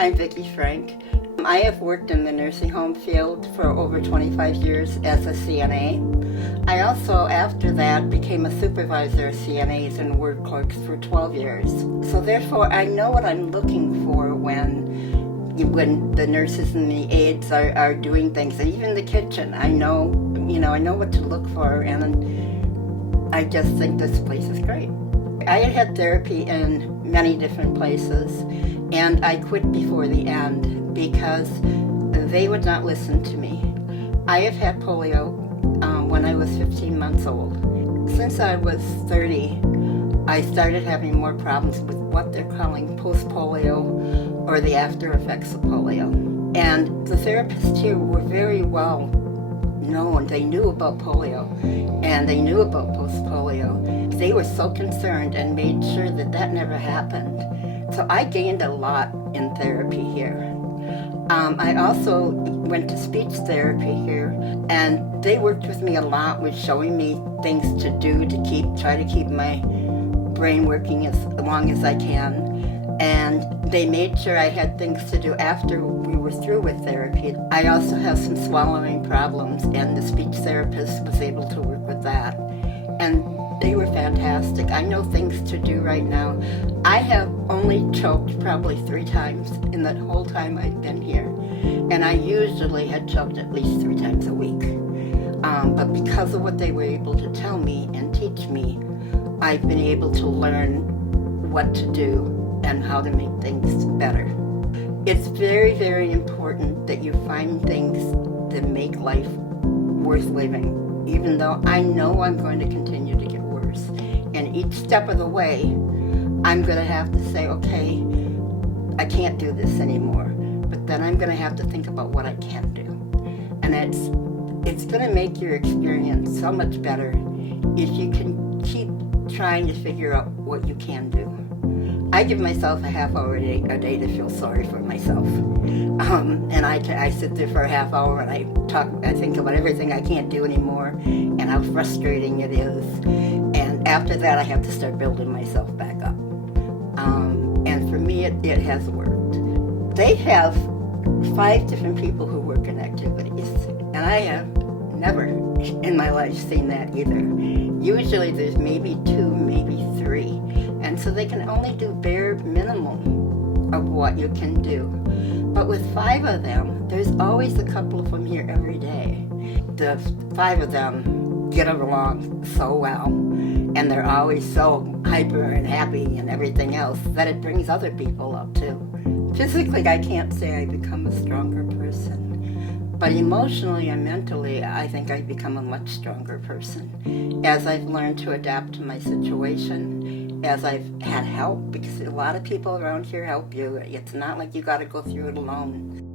I'm Vicki Frank. I have worked in the nursing home field for over 25 years as a CNA. I also, after that, became a supervisor of CNAs and ward clerks for 12 years. So therefore, I know what I'm looking for when the nurses and the aides are doing things, and even the kitchen. I know what to look for, and I just think this place is great. I had therapy in many different places, and I quit before the end because they would not listen to me. I have had polio when I was 15 months old. Since I was 30, I started having more problems with what they're calling post-polio or the after effects of polio. And the therapists here were very well known. They knew about polio and they knew about post-polio. They were so concerned and made sure that that never happened. So I gained a lot in therapy here. I also went to speech therapy here, and they worked with me a lot with showing me things to do to try to keep my brain working as long as I can. And they made sure I had things to do after we were through with therapy. I also have some swallowing problems, and the speech therapist was able to work with that. And they were fantastic. I know things to do right now. I have only choked probably 3 times in that whole time I've been here. And I usually had choked at least 3 times a week. But because of what they were able to tell me and teach me, I've been able to learn what to do and how to make things better. It's very, very important that you find things that make life worth living, even though I know I'm going to continue to get worse. And each step of the way, I'm going to have to say, okay, I can't do this anymore. But then I'm going to have to think about what I can do. And it's going to make your experience so much better if you can keep trying to figure out what you can do. I give myself a half hour a day to feel sorry for myself. And I sit there for a half hour and I think about everything I can't do anymore and how frustrating it is. And after that, I have to start building myself back up. And for me, it has worked. They have 5 different people who work in activities, and I have never in my life seen that either. Usually there's maybe 2, maybe 3, and so they can only do bare minimum of what you can do. But with 5 of them, there's always a couple of them here every day. The 5 of them get along so well, and they're always so hyper and happy and everything else that it brings other people up too. Physically, I can't say I become a stronger person, but emotionally and mentally, I think I've become a much stronger person as I've learned to adapt to my situation, as I've had help, because a lot of people around here help you. It's not like you got to go through it alone.